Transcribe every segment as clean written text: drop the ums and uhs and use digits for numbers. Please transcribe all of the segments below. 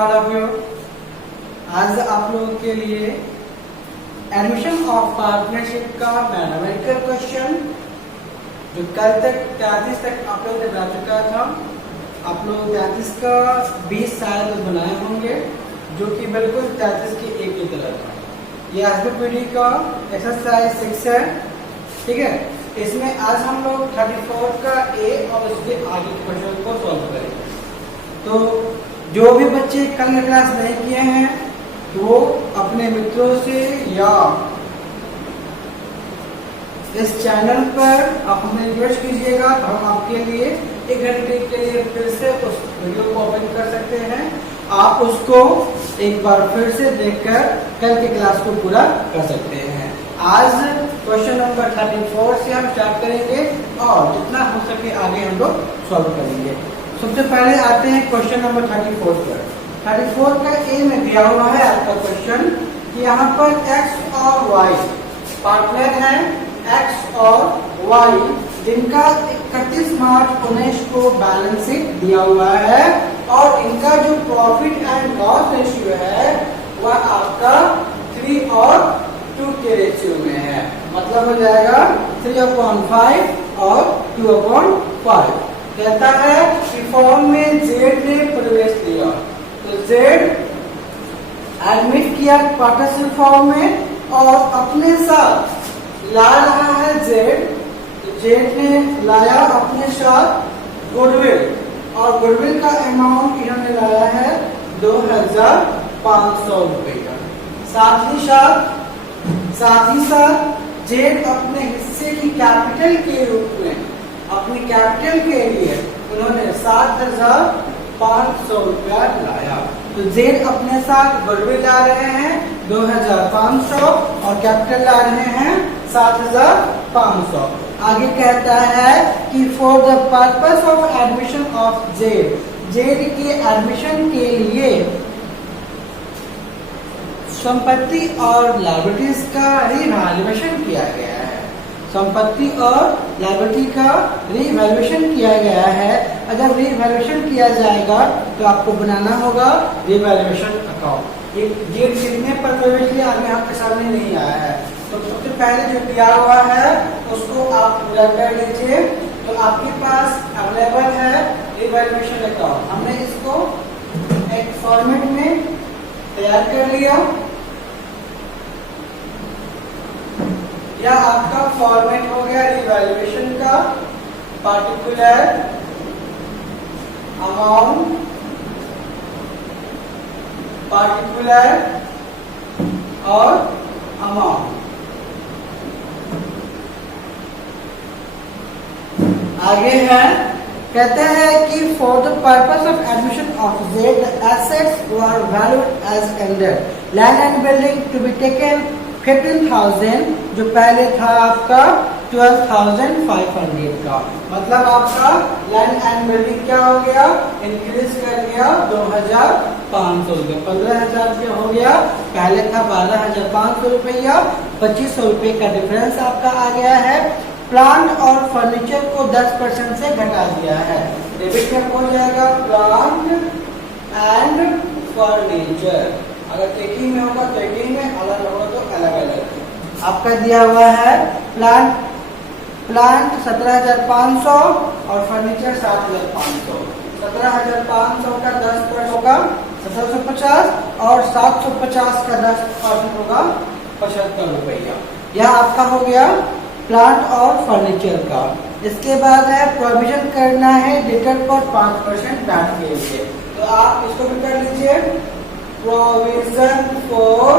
All of you. आज आप लोगों के लिए एडमिशन ऑफ पार्टनरशिप का मैथमेटिकल क्वेश्चन जो कल तक 33 तक आप लोगों ने बना चुका था, आप लोग 33 का 20 शायद बनाए होंगे जो कि बिल्कुल 33 की एक की तरह था। ये एसबीपीडी का एक्सरसाइज 6 है, ठीक है। इसमें आज हम लोग 34 का ए और उसके आगे के क्वेश्चन को सॉल्व करेंगे। तो जो भी बच्चे कल क्लास नहीं किए हैं वो अपने मित्रों से या इस चैनल पर आप हमें रिक्वेस्ट कीजिएगा, हम आपके लिए 1 घंटे के लिए फिर से उस वीडियो को ओपन कर सकते हैं। आप उसको एक बार फिर से देखकर कल की क्लास को पूरा कर सकते हैं। आज क्वेश्चन नंबर 34 से हम स्टार्ट करेंगे और जितना हो सके आगे हम लोग सॉल्व करेंगे। सबसे पहले आते हैं क्वेश्चन नंबर 34 पर। 34 का ए में दिया हुआ है आपका क्वेश्चन कि यहाँ पर x और y पार्टनर है, x और y जिनका 31 मार्च 19 को बैलेंस शीट दिया हुआ है और इनका जो प्रॉफिट एंड लॉस रेशियो है वह आपका 3 और 2 के रेशियो में है। मतलब हो जाएगा 3/5 और 2/5। कहता है कि फॉर्म में Z ने प्रवेश लिया, तो Z एडमिट किया पार्टनरशिप फॉर्म में और अपने साथ ला रहा है Z ने लाया अपने साथ गुडविल और गुडविल का अमाउंट इन्होंने लाया है 2500 रुपए का। साथ ही साथ जेड अपने हिस्से की कैपिटल के रूप में अपनी कैपिटल के लिए उन्होंने 7500 रुपया लाया। तो जेड अपने साथ गुडविल ला रहे हैं 2500 और कैपिटल ला रहे हैं 7500। आगे कहता है कि for the purpose of admission of Z के एडमिशन के लिए संपत्ति और लायबिलिटीज का रिवैल्यूएशन किया गया है। संपत्ति और लायबिलिटी का रिवैल्यूएशन किया गया है। अगर रिवैल्यूएशन किया जाएगा तो आपको बनाना होगा रिवैल्यूएशन अकाउंट। ये जेड कितने पर प्रवेश लिया अभी आपके सामने नहीं आया है, तो सबसे पहले जो दिया हुआ है उसको आप पूरा कर लीजिए। तो आपके पास अवेलेबल है रिवैल्यूएशन अकाउंट। हमने इसको एक फॉर्मेट में तैयार कर लिया। यह आपका फॉर्मेट हो गया रिवैल्यूएशन का, पार्टिकुलर अमाउंट, पार्टिकुलर और अमाउंट। आगे है कहते हैं कि for the purpose of admission of Z the assets were valued as under land and building to be taken 15,000 जो पहले था आपका 12,500 का। मतलब आपका लैंड एंड बिल्डिंग क्या हो गया, इंक्रीज कर गया 2,500 रुपये, 15,000 रुपया हो गया। पहले था 12,500 रुपया, 2,500 रुपये का डिफरेंस आपका आ गया है। प्लांट और फर्नीचर को 10% से घटा दिया है। डेबिट में हो जाएगा प्लांट एंड फर्नीचर। अगर एक ही में होगा तो एक ही में, अलग होगा तो अलग अलग। आपका दिया हुआ है प्लांट 17,500 और फर्नीचर 7,500। 17,500 का 10% होगा 1750 और 750 का 10% होगा 75 रुपया। यह आपका हो गया प्लांट और फर्नीचर का। इसके बाद है प्रोविजन करना है डेटर पर 5% बैठ के लिए, तो आप इसको भी कर लीजिए। प्रोविजन फॉर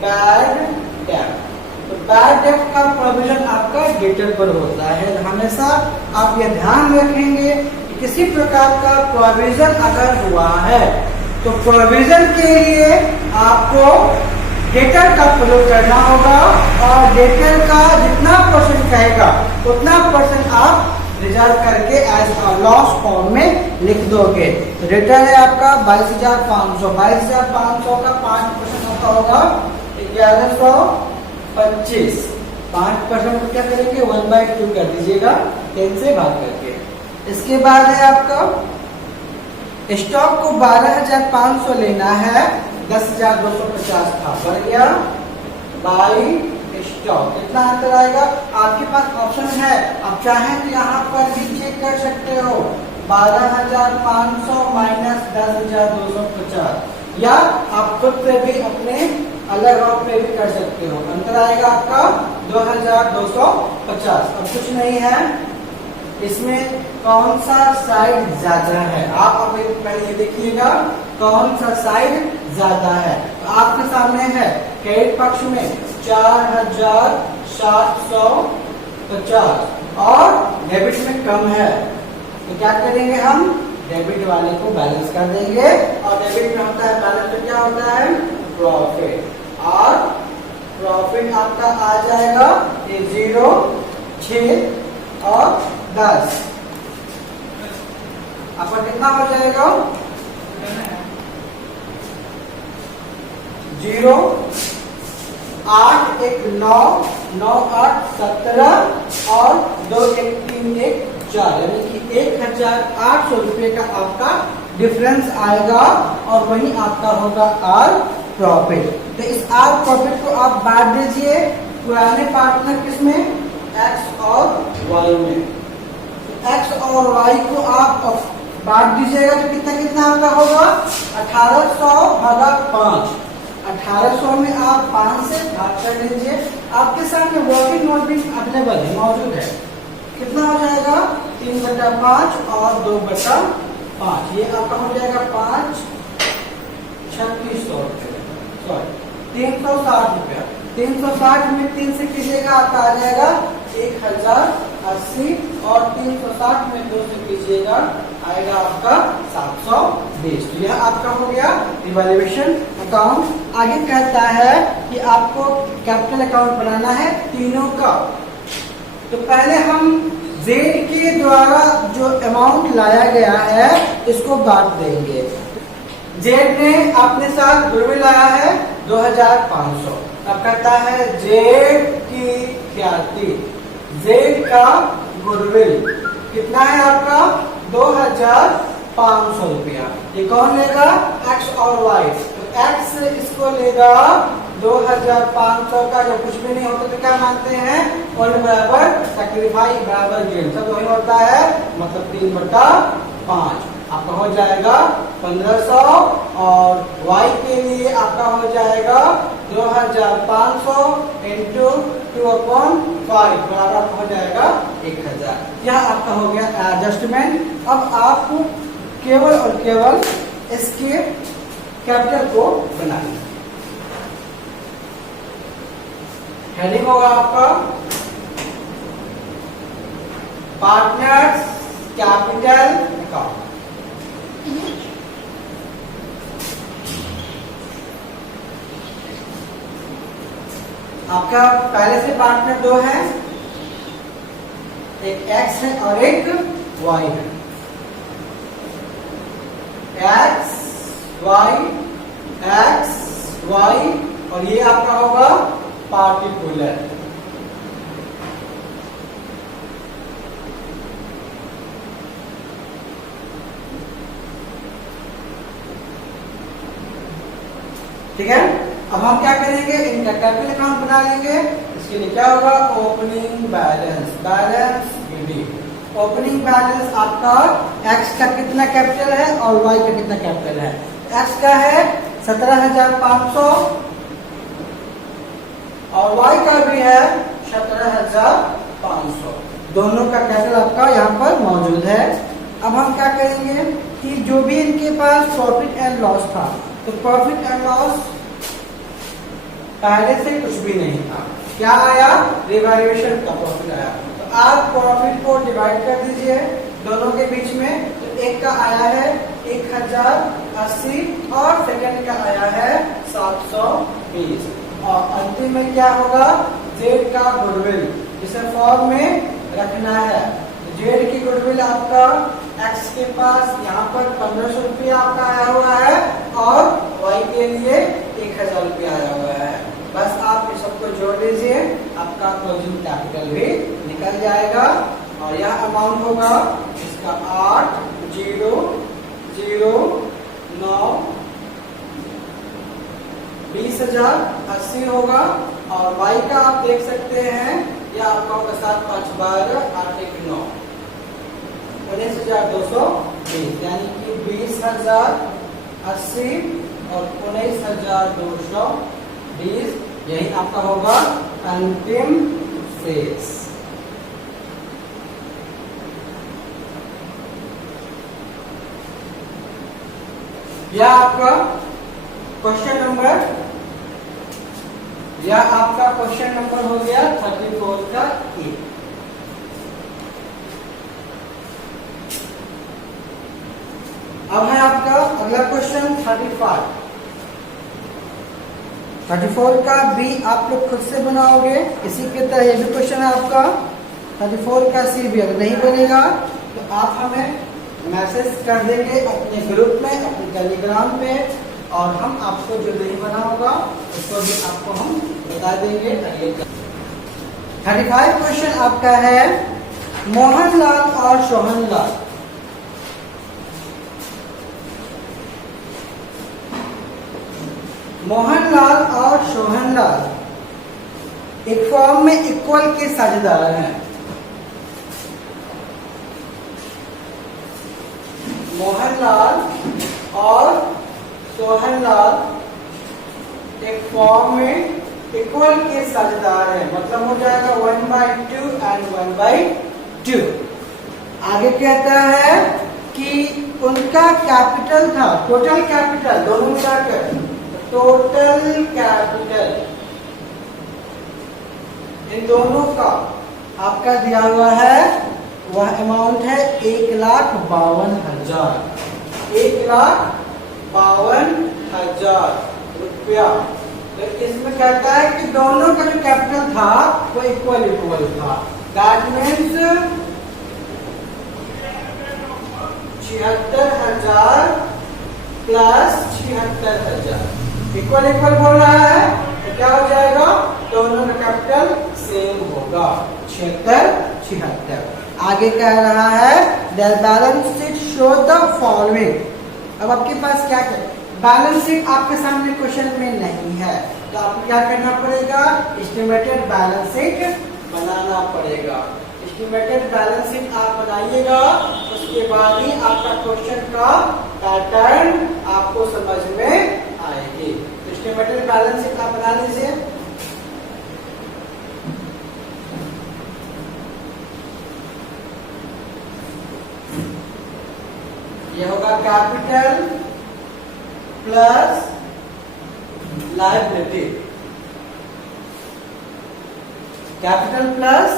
बैड डेट, तो बैड डेट का प्रोविजन आपका डेटर पर होता है। हमेशा आप यह ध्यान रखेंगे कि किसी प्रकार का प्रोविजन अगर हुआ है तो प्रोविजन के लिए आपको डेटर का प्रयोग करना होगा और डेटर का जितना परसेंट कहेगा उतना परसेंट आप रिजर्व करके एज अ लॉस फॉर्म में लिख दोगे। तो डेटर है आपका 22,500। 22,500 का 5% होगा 1,125। 5% को क्या करेंगे 1/2 कर दीजिएगा 10 से भाग करके। इसके बाद है आपका स्टॉक को 12,500 लेना है, 10,250 था, बढ़ गया बाई स्टॉक। कितना अंतर आएगा? आपके पास ऑप्शन है, आप चाहें तो यहाँ पर भी चेक कर सकते हो, 12,500 माइनस 10,250, या आप खुद से भी अपने अलग आउट पे भी कर सकते हो। अंतर आएगा आपका 2,250। अब कुछ नहीं है, इसमें कौन सा साइड ज्यादा है, आप अभी पहले देखिएगा कौन सा साइड ज्यादा है। तो आपके सामने है क्रेडिट पक्ष में 4,750 और डेबिट में कम है, तो क्या करेंगे हम, डेबिट वाले को बैलेंस कर देंगे। और डेबिट में होता है बैलेंस में क्या होता है, प्रॉफिट, और प्रॉफिट आपका आ जाएगा 0, 6 और 10। आपका कितना हो जाएगा, 0, 8, 1, 9, 9, 8, 17 और 2, 1, 3, 1, 4, यानी कि 1,800 रुपये का आपका डिफरेंस आएगा, और वही आपका होगा आर प्रॉफिट। तो इस आर प्रॉफिट को आप बांट दीजिए पुराने पार्टनर किसमें, एक्स और वाई में। एक्स और वाई को आप बांट दीजिएगा तो कितना कितना आपका होगा, 1800 भागा 5। 1800 में आप 5 से भाग कर लीजिए। आपके सामने वर्किंग नोट भी अवेलेबल है, मौजूद है। कितना हो जाएगा, 3/5 और 2/5, ये आपका हो जाएगा 5, 3600 रुपये, सॉरी 360 रुपया। 360 में 3 से कीजिएगा आपका आ जाएगा 1080, और 360 में 2 से कीजिएगा आएगा आपका 720। तो यह आपका हो गया रिवैल्यूएशन अकाउंट। आगे कहता है कि आपको कैपिटल अकाउंट बनाना है तीनों का। तो पहले हम जेड के द्वारा जो अमाउंट लाया गया है इसको बांट देंगे। जेड ने अपने साथ गुडविल लाया है 2,500। अब कहता है जेड की ख्याति, जेड का गुडविल कितना है आपका, 2,500 रुपया। ये कौन लेगा, एक्स और वाई। तो एक्स इसको लेगा 2,500 का, जब कुछ भी नहीं होता तो क्या मानते हैं, ऑल बराबर सैक्रिफाइस बराबर गेन, सब वही होता है, मतलब 3/5 आपका हो जाएगा 1,500, और y के लिए आपका हो जाएगा 2,500 इंटू 2/5 बराबर आपका हो जाएगा 1,000। यह आपका हो गया एडजस्टमेंट। अब आप केवल और केवल इसके कैपिटल को बनाइए। हेडिंग होगा आपका पार्टनर्स कैपिटल अकाउंट। आपका पहले से पार्टनर 2 है, एक एक्स है और एक वाई है। एक्स वाई और ये आपका होगा पार्टिकुलर। ठीक है, अब हम क्या करेंगे, इनका कैपिटल अकाउंट बना लेंगे। इसके लिए क्या होगा, opening balance, balance D. Opening balance आपका एक्स का कितना कैपिटल है और वाई का कितना कैपिटल है। एक्स का है 17,500 और वाई का भी है 17,500। दोनों का कैपिटल आपका यहाँ पर मौजूद है। अब हम क्या करेंगे कि जो भी इनके पास प्रॉफिट एंड लॉस था, तो प्रॉफिट एंड लॉस पहले से कुछ भी नहीं था, क्या आया, रिवैल्यूएशन का प्रॉफिट आया। तो आप प्रॉफिट को डिवाइड कर दीजिए दोनों के बीच में। तो एक का आया है 1,080 और सेकंड का आया है 720। और अंतिम में क्या होगा, जेड का गुडविल, इसे फॉर्म में रखना है। जेड की गुडविल आपका एक्स के पास यहाँ पर 1,500 रुपया आपका आया हुआ है और वाई के लिए 1,000 रुपया आया हुआ है। बस आप इस सबको जोड़ लीजिए, आपका क्लोजिंग कैपिटल भी निकल जाएगा। और यह अमाउंट होगा इसका 8,000,000 इंटू 9, 20,000 80 होगा। और y का आप देख सकते हैं, यह आपका होगा 7 5 12 8 1 9, 19,220, यानी कि 20,080 और 19,220, यही आपका होगा अंतिम शेष। यह आपका क्वेश्चन नंबर हो गया 34 का ए। अब है आपका अगला क्वेश्चन 34 का बी आप लोग खुद से बनाओगे। इसी के तरह ये भी क्वेश्चन है आपका 34 का सी भी। अगर नहीं बनेगा तो आप हमें मैसेज कर देंगे अपने ग्रुप में, अपने टेलीग्राम पे, और हम आपको जो नहीं बना होगा उसको भी आपको हम बता देंगे। 35 क्वेश्चन आपका है मोहनलाल और सोहनलाल। मोहनलाल और सोहनलाल एक फॉर्म में इक्वल के साझेदार हैं। मोहनलाल और सोहनलाल एक फॉर्म में इक्वल के साझेदार है, मतलब हो जाएगा 1/2 एंड 1/2। आगे कहता है कि उनका कैपिटल था, टोटल कैपिटल दोनों मिलाकर, टोटल कैपिटल इन दोनों का आपका दिया हुआ है, वह अमाउंट है 1,52,000, 1,52,000 रुपया। तो इसमें कहता है कि दोनों का जो कैपिटल था वो इक्वल था। दैट मीन्स 76,000 प्लस 76,000 इक्वल बोल रहा है, तो क्या हो जाएगा, दोनों का कैपिटल सेम होगा 76। आगे कह रहा है the balance sheet show the following. अब आपके पास क्या है, बैलेंस शीट आपके सामने क्वेश्चन में नहीं है, तो आपको क्या करना पड़ेगा, एस्टिमेटेड बैलेंस शीट बनाना पड़ेगा। एस्टिमेटेड बैलेंस शीट आप बनाइएगा, उसके बाद ही आपका क्वेश्चन का पैटर्न आपको समझ में आएगी। एस्टिमेटेड बैलेंस शीट आप बना लीजिए। ये होगा capital plus liability, capital plus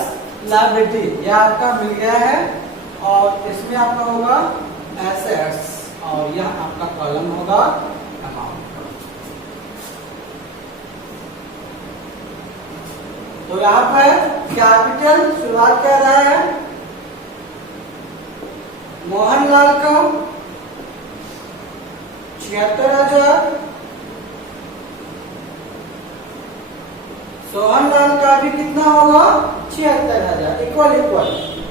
liability, यह आपका मिल गया है। और इसमें आपका होगा एसेट्स, और यह आपका कॉलम होगा अमाउंट। तो यहाँ पर कैपिटल शुरुआत कर रहा है मोहनलाल का 76,000, सोहनलाल का भी कितना होगा 76,000, इक्वल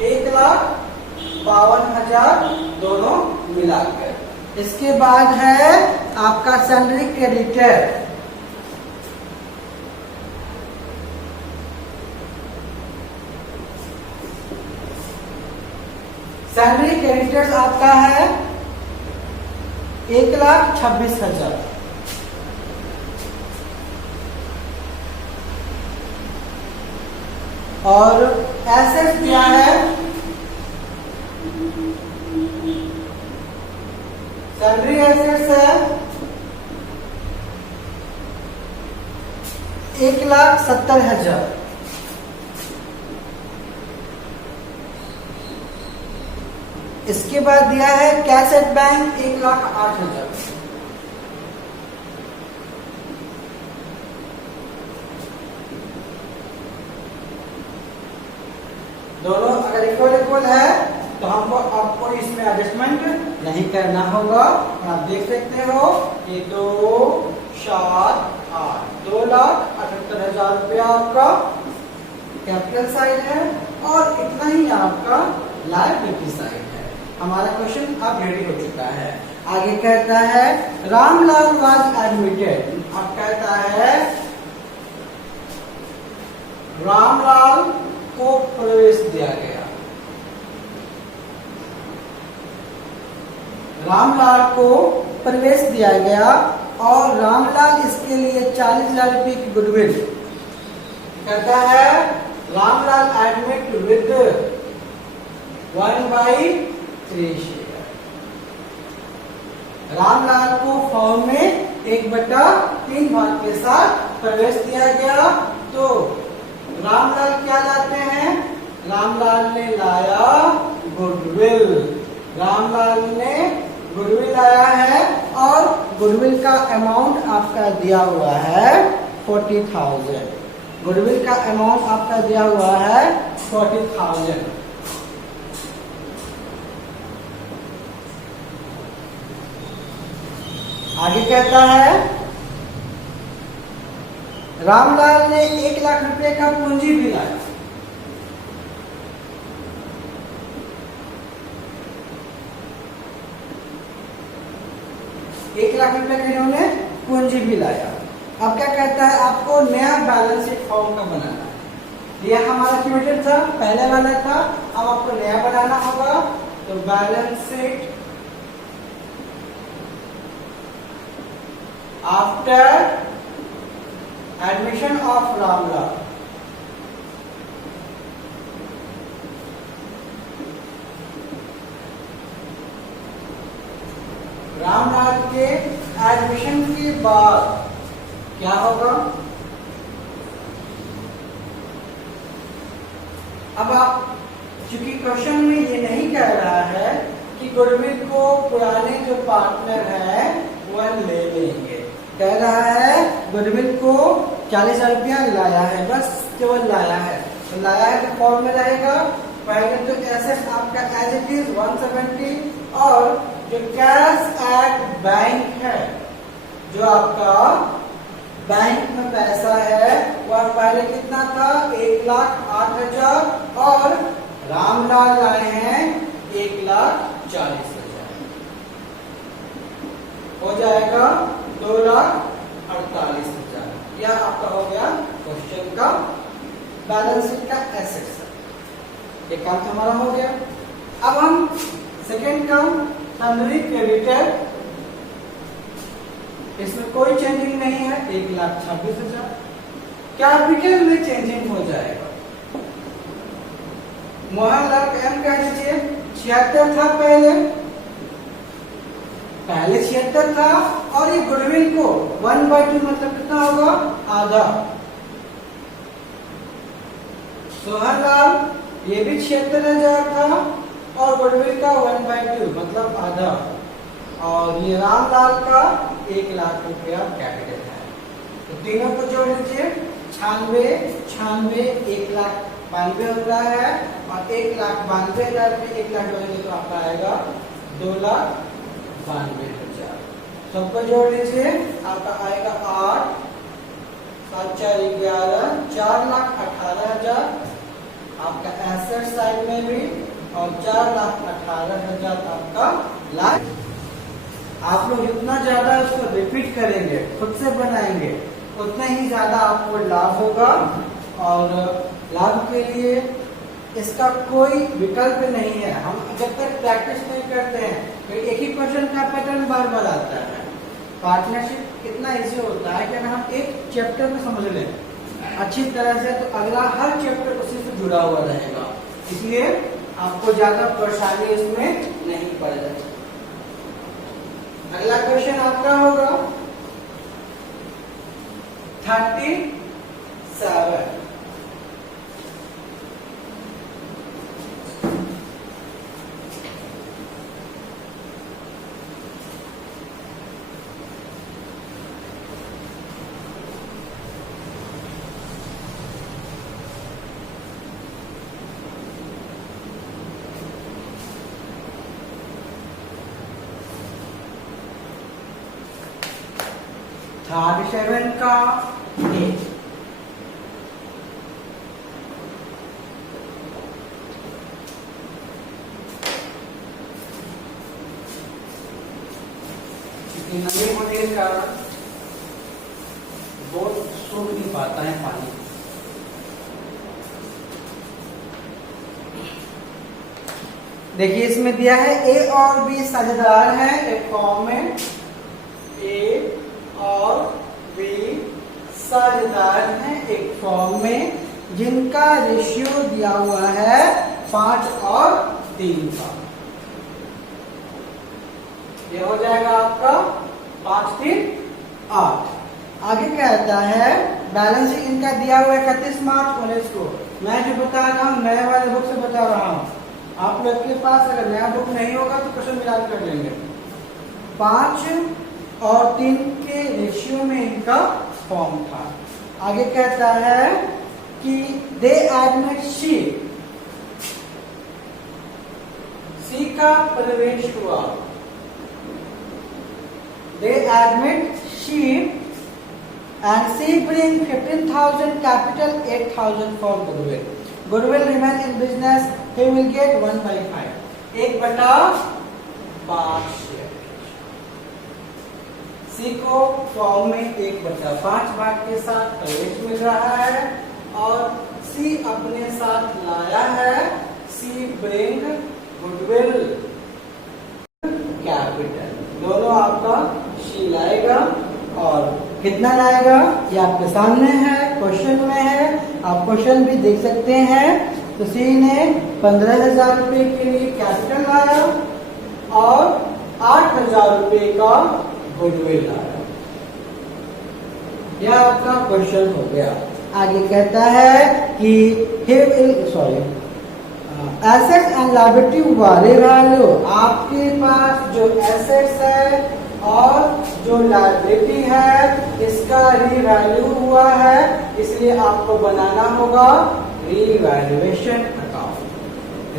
1,52,000 दोनों मिलाकर। इसके बाद है आपका सैलरी क्रेडिटर। सैलरी क्रेडिटर्स आपका है 1,26,000। और एसेट क्या है, सैलरी एसेट्स है 1,70,000। इसके बाद दिया है कैश एट बैंक 1,08,000। दोनों अगर इक्वल है तो हमको आपको इसमें एडजस्टमेंट नहीं करना होगा। आप देख सकते हो कि 2 7 8 2,78,000 रुपया आपका कैपिटल साइड है, और इतना ही आपका लायबिलिटी साइड है। हमारा क्वेश्चन अब रेडी हो चुका है। आगे कहता है रामलाल वाज एडमिटेड। अब कहता है रामलाल को प्रवेश दिया गया। रामलाल को प्रवेश दिया गया और रामलाल इसके लिए 40,000 रुपये की गुडविल कहता है Ramlal admit with 1/3 share. Ramlal को फॉर्म में 1/3 भाग के साथ प्रवेश दिया गया। तो रामलाल क्या लाते हैं? रामलाल ने लाया गुडविल। रामलाल ने गुडविल लाया है और गुडविल का अमाउंट आपका दिया हुआ है 40,000। गुडविल का अमाउंट आपका दिया हुआ है 40,000। आगे कहता है रामलाल ने 1 लाख रुपए का पूंजी भी लाया। 1 लाख रुपए का इन्होंने पूंजी भी लाया। अब क्या कहता है आपको नया बैलेंस शीट फॉर्म का बनाना है। यह हमारा क्यूटेड था, पहले वाला था, अब आपको नया बनाना होगा। तो balance sheet after admission of Ramlal. Ramlal के एडमिशन के बाद क्या होगा? अब आप चूंकि क्वेश्चन में ये नहीं कह रहा है कि गुडविल को पुराने जो पार्टनर हैं वह ले लेंगे, कह रहा है गुडविल को 40,000 रुपया लाया है, बस केवल लाया है। तो लाया है तो फॉर्म में रहेगा। पहले तो एसेट आपका एज इट इज 170 और जो कैश एट बैंक है, जो आपका बैंक में पैसा है वह पहले कितना था? 1,08,000 और रामलाल लाए हैं 1,40,000, हो जाएगा 2,48,000। यह आपका हो गया क्वेश्चन का बैलेंस शीट का एसेट्स। ये काम हमारा हो गया। अब हम सेकेंड काम सन्ड्री क्रेडिटर, इसमें कोई चेंजिंग नहीं है, 1,26,000। कैपिटल में चेंजिंग हो जाएगा। मोहनलाल एम कह दीजिए 76 था, पहले 76 था और ये गुडविल को 1/2 मतलब कितना होगा? आधा। सोहनलाल ये भी 76,000 था और गुडविल का 1/2 मतलब आधा। और ये रामलाल का 1 लाख रुपया कैपिटल है। तो तीनों को जोड़ लीजिए, 96, 1,92,000 होता है और 1,92,000 में 1 लाख जोड़ेंगे तो आपका आएगा 2,92,000। सबको जोड़ लीजिए, आपका आएगा 8, 7, 4, 11, 4,18,000 आपका एसेट साइड में भी और 4,18,000 आपका लाभ। आप लोग जितना ज्यादा उसको रिपीट करेंगे, खुद से बनाएंगे, उतना ही ज्यादा आपको लाभ होगा। और लाभ के लिए इसका कोई विकल्प नहीं है। हम जब तक प्रैक्टिस नहीं करते हैं तो एक ही क्वेश्चन का पैटर्न बार बार आता है। पार्टनरशिप कितना इजी होता है कि अगर हम एक चैप्टर में समझ लें अच्छी तरह से तो अगला हर चैप्टर उसी से जुड़ा हुआ रहेगा, इसलिए आपको ज्यादा परेशानी इसमें नहीं पड़ेगी। अगला क्वेश्चन आपका होगा 37। थर्ड 7 का ए। नमी होने के कारण बोट सूख नहीं पाता है पानी। देखिए इसमें दिया है ए और बी साझेदार हैं एक फॉर्म में, ए और बी साझेदार हैं एक फॉर्म में, जिनका रेशियो दिया हुआ है 5 और 3 का। ये हो जाएगा आपका 5 3 8। आगे क्या आता है, बैलेंस शीट इनका दिया हुआ है 31 मार्च 19 को। मैं जो बता रहा हूँ नए वाले बुक से बता रहा हूँ, आप लोग के पास अगर नया बुक नहीं होगा तो क्वेश्चन याद कर लेंगे। 5 और 3 के रेशियो में इनका फॉर्म था। आगे कहता है कि दे एडमिट सी का प्रवेश हुआ। दे admit she and she bring 15,000 capital, 8,000 for goodwill. Goodwill remain in business. He will get 1/5. 1/5 share. सी को फॉर्म में 1/5 भाग के साथ प्रवेश मिल रहा है और सी अपने साथ लाया है। सी ब्रिंग गुडविल कैपिटल, दोनों आपका सी लाएगा और कितना लाएगा ये आपके सामने है, क्वेश्चन में है, आप क्वेश्चन भी देख सकते हैं। तो सी ने 15,000 रुपए के लिए कैपिटल लाया और 8,000 रुपए का गुडविल लाया। यह आपका क्वेश्चन हो गया। आगे कहता है कि एसेट्स एंड लायबिलिटी वाले वैल्यू, आपके पास जो एसेट्स है और जो लायबिलिटी है इसका रीवैल्यू हुआ है, इसलिए आपको बनाना होगा रीवैल्यूएशन अकाउंट।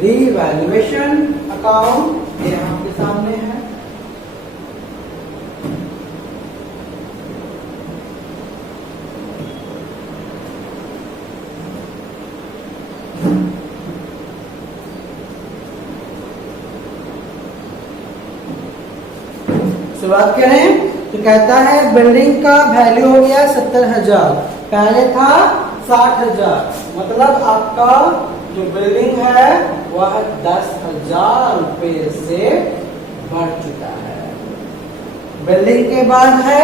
रीवैल्यूएशन अकाउंट ये आपके सामने है। शुरुआत करें तो कहता है बिल्डिंग का वैल्यू हो गया 70,000, पहले था 60,000, मतलब आपका जो बिल्डिंग है वह 10,000 रुपए से बढ़ चुका है। बिल्डिंग के बाद है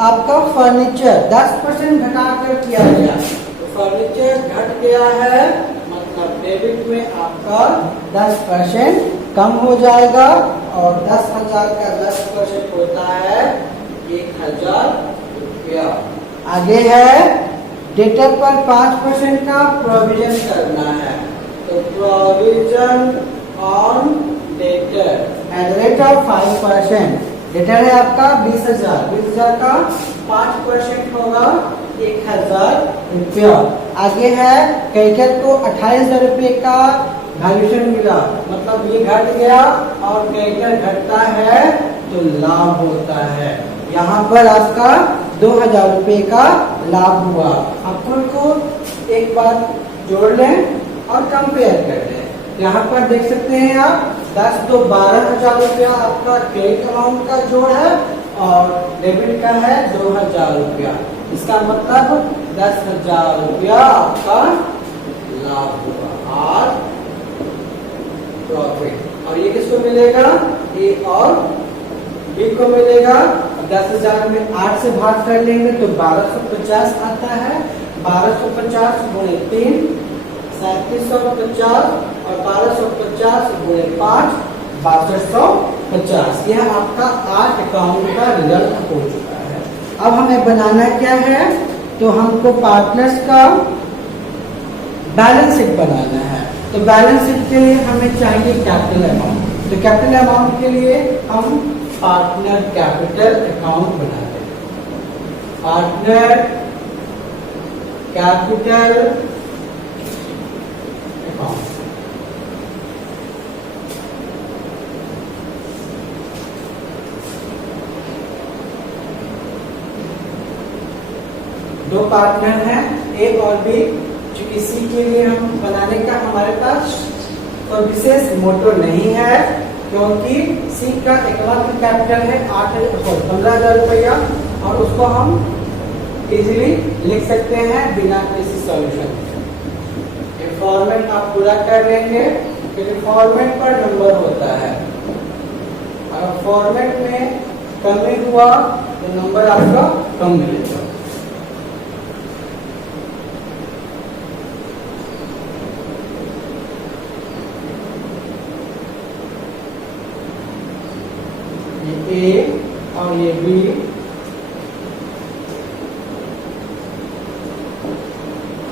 आपका फर्नीचर, 10% घटाकर किया गया, तो फर्नीचर घट गया है, मतलब डेबिट में आपका 10% कम हो जाएगा और 10,000 का 10% होता है 1,000 रुपया। आगे है डेटर पर 5% का प्रोविजन करना है, तो provision on debtor at rate of 5%। Debtor है आपका 20,000, 20,000 का 5% होगा 1,000 रुपया। आगे है क्रेडिटर को 28,000 रुपये का वैल्यूएशन मिला, मतलब ये घट गया और क्रेडिटर घटता है तो लाभ होता है। यहाँ पर आपका 2,000 रुपये का लाभ हुआ। अपन को एक बार जोड़ लें और कंपेयर कर लें। यहाँ पर देख सकते हैं आप 10 तो 12,000 रुपया आपका क्रेडिट अमाउंट का जोड़ है और डेबिट का है 2,000 रुपया। इसका मतलब 10,000 रुपया आपका लाभ हुआ और प्रॉफिट। और ये किसको मिलेगा, ए और बी को मिलेगा। 10,000 में 8 से भाग कर लेंगे तो 1250 आता है। 1250 गुणे 3 3750 और 1250 गुणे 5 6250। यह आपका 8 अकाउंट का रिजल्ट हो चुका है। अब हमें बनाना क्या है, तो हमको पार्टनर्स का बैलेंस शीट बनाना है। तो बैलेंस शीट के लिए हमें चाहिए कैपिटल अमाउंट। तो कैपिटल अमाउंट के लिए हम पार्टनर कैपिटल अकाउंट बनाते हैं। Partner capital account. दो पार्टनर हैं ए और बी, जो इसी के लिए हम बनाने का हमारे पास तो विशेष मोटो नहीं है। क्योंकि सी का एकमात्र कैपिटल है 15,000 रुपया और उसको हम इजीली लिख सकते हैं बिना किसी सॉल्यूशन। ये फॉर्मेट आप पूरा कर लेंगे, क्योंकि फॉर्मेट पर नंबर होता है। अगर फॉर्मेट में कमी हुआ तो नंबर आपका कम मिलेगा। ये ए और ये बी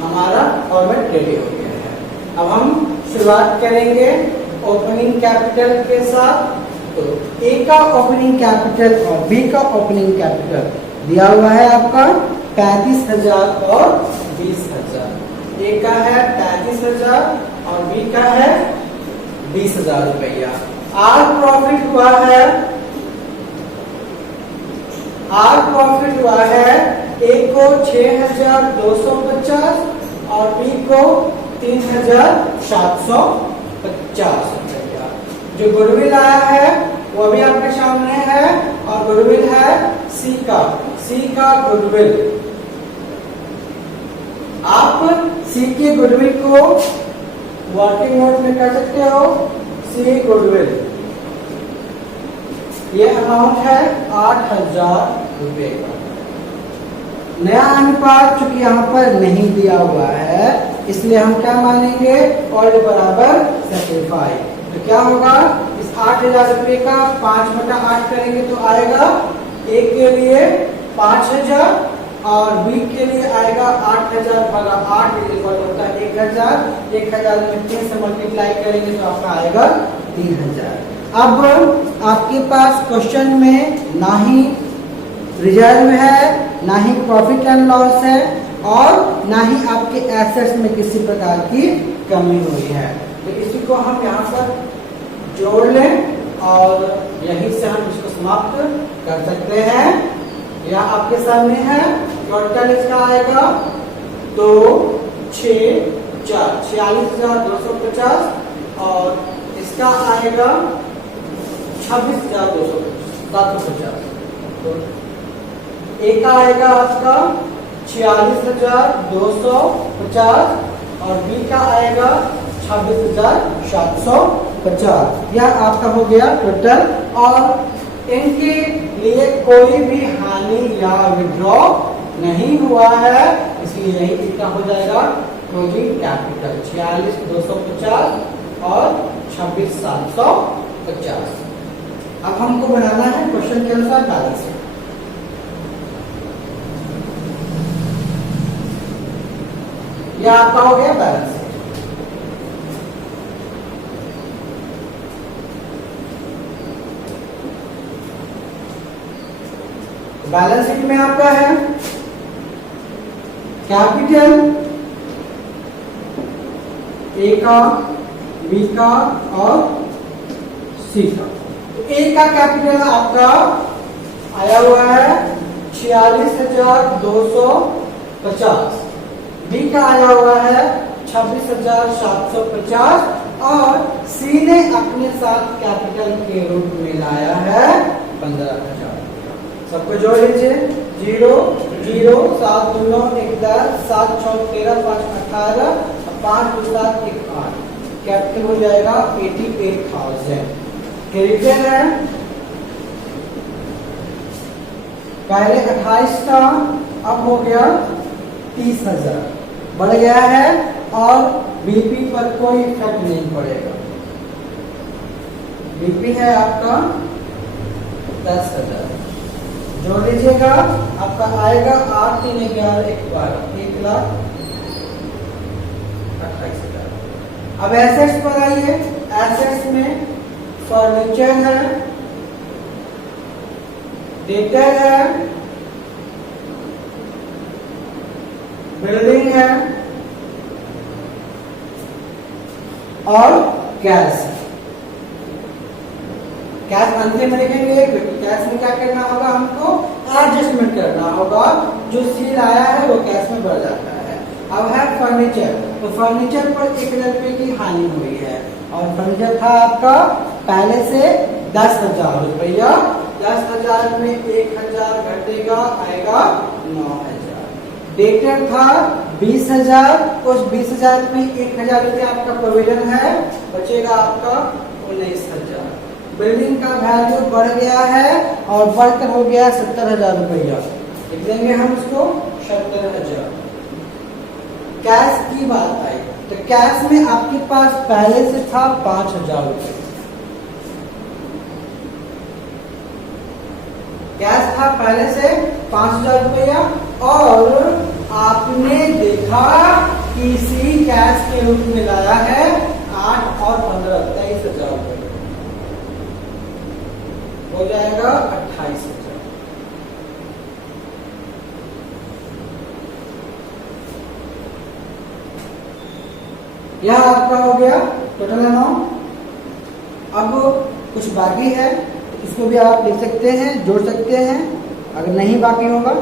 हमारा फॉर्मेट रेडी हो गया है। अब हम शुरुआत करेंगे ओपनिंग कैपिटल के साथ। तो ए का ओपनिंग कैपिटल और बी का ओपनिंग कैपिटल दिया हुआ है आपका 35,000 और 20,000। ए का है 35,000 और बी का है 20,000 रुपया। आज प्रॉफिट हुआ है ए को 6,250 और बी को 3,750 रुपया। जो गुडविल आया है वो भी आपके सामने है और गुडविल है सी का गुडविल। आप सी के गुडविल को वर्किंग नोट में कर सकते हो। सी गुडविल ये अमाउंट है 8,000 रुपए का। नया अनुपात चूंकि यहाँ पर नहीं दिया हुआ है इसलिए हम क्या मानेंगे, और बराबर सेक्रीफाई। तो क्या होगा, इस 8,000 रुपए का 5/8 करेंगे तो आएगा ए के लिए 5,000 और बी के लिए आएगा 8,000 भागा 8 होता है 1,000। 1,000 में 3 से मल्टीप्लाई करेंगे तो आपका आएगा 3,000। अब आपके पास क्वेश्चन में ना ही रिजर्व है, ना ही प्रॉफिट एंड लॉस है और ना ही आपके एसेट्स में किसी प्रकार की कमी हुई है। तो इसी को हम यहाँ पर जोड़ लें और यहीं से हम इसको समाप्त कर सकते हैं। यह आपके सामने है। टोटल इसका आएगा 2, 6, 4 46,250 और इसका आएगा 26,750। तो ए का आएगा आपका 46,250 और बी का आएगा 26,750। यह आपका हो गया टोटल। और इनके लिए कोई भी हानि या विड्रॉ नहीं हुआ है, इसलिए यही इनका हो जाएगा क्लोजिंग कैपिटल 46,250 और 26,750। अब हमको बनाना है क्वेश्चन के अनुसार बैलेंस शीट। यह आपका हो गया बैलेंस शीट। बैलेंस शीट में आपका है कैपिटल ए का, बी का और सी का। ए का कैपिटल आपका आया हुआ है 46,250, बी का आया हुआ है 26,750 और सी ने अपने साथ कैपिटल के रूप में लाया है 15,000। सबको जोड़ लीजिए। 0, 0, 7 2 1 10, 7 6 13, 5 18, 5 2 7 1 8। कैपिटल हो जाएगा 88,000। क्रेडिट है पहले 28 था, अब हो गया 30,000 बढ़ गया है और बीपी पर कोई इफेक्ट नहीं पड़ेगा। बीपी है आपका 10,000। जोड़ लीजिएगा, आपका आएगा 8 3 11 1,28,000। अब एसेट्स पर आइए। एसेट्स में फर्नीचर है, डेटर है, बिल्डिंग है और कैश। कैश अंतिम में लिखेंगे क्योंकि कैश में क्या करना होगा, हमको एडजस्टमेंट करना होगा। जो सील आया है वो कैश में बढ़ जाता है। अब है फर्नीचर, तो फर्नीचर पर 1,000 रुपए की हानि हुई है और फर्नीचर था आपका पहले से 10,000 रुपया, 10,000 में 1,000 घटेगा, आएगा 9,000। डेटर था 20,000, उस 20,000 में 1,000 रुपया आपका प्रोविजन है, बचेगा आपका 19,000। बिल्डिंग का वैल्यू बढ़ गया है और बढ़कर हो गया 70,000 रुपया, लिख देंगे हम इसको 70,000। कैश की बात आई तो कैश में आपके पास पहले से था 5,000 रुपये, कैश था पहले से 5,000 रुपया और आपने देखा कि इसी कैश के रूप में लाया है 8 और 15 23,000 रुपये, हो जाएगा 28,000। यह आपका हो गया टोटल अमाउंट। अब कुछ बाकी है, इसको भी आप लिख सकते हैं, जोड़ सकते हैं। अगर नहीं बाकी होगा,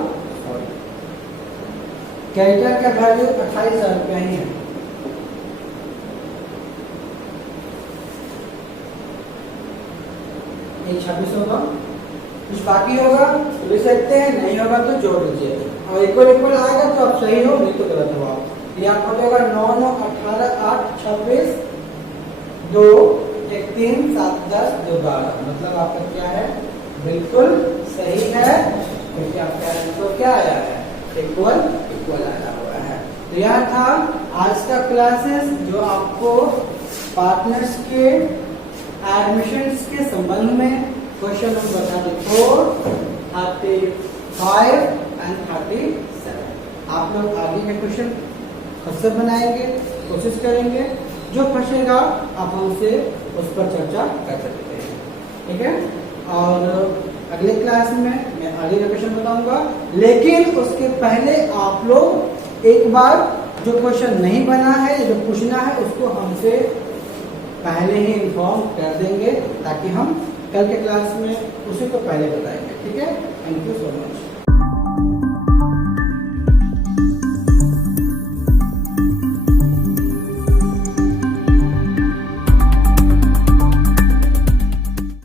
कैरेक्टर का वैल्यू 28,000 रुपया ही है। ये 26 होगा। कुछ बाकी होगा तो लिख सकते हैं, नहीं होगा तो जोड़ लीजिए। और इक्वल इक्वल आएगा तो आप सही हो, नहीं तो गलत हो आप। ये आपको हो जाएगा 9 9 18 8 26 2 1 3 7 10 2 12, मतलब आपका क्या है, बिल्कुल सही है, क्योंकि आपका आंसर क्या आया है, इक्वल इक्वल आया हुआ है। तो यह था आज का क्लासेस जो आपको पार्टनर्स के एडमिशंस के संबंध में क्वेश्चन नंबर 34, 35 एंड 37। आप लोग आगे के क्वेश्चन खुद से बनाएंगे, कोशिश करेंगे, जो फंसेगा आप हमसे उस पर चर्चा कर सकते हैं, ठीक है। और अगले क्लास में मैं आगे का क्वेश्चन बताऊंगा, लेकिन उसके पहले आप लोग एक बार जो क्वेश्चन नहीं बना है, जो पूछना है, उसको हमसे पहले ही इन्फॉर्म कर देंगे, ताकि हम कल के क्लास में उसी को पहले बताएंगे, ठीक है। Thank you so much.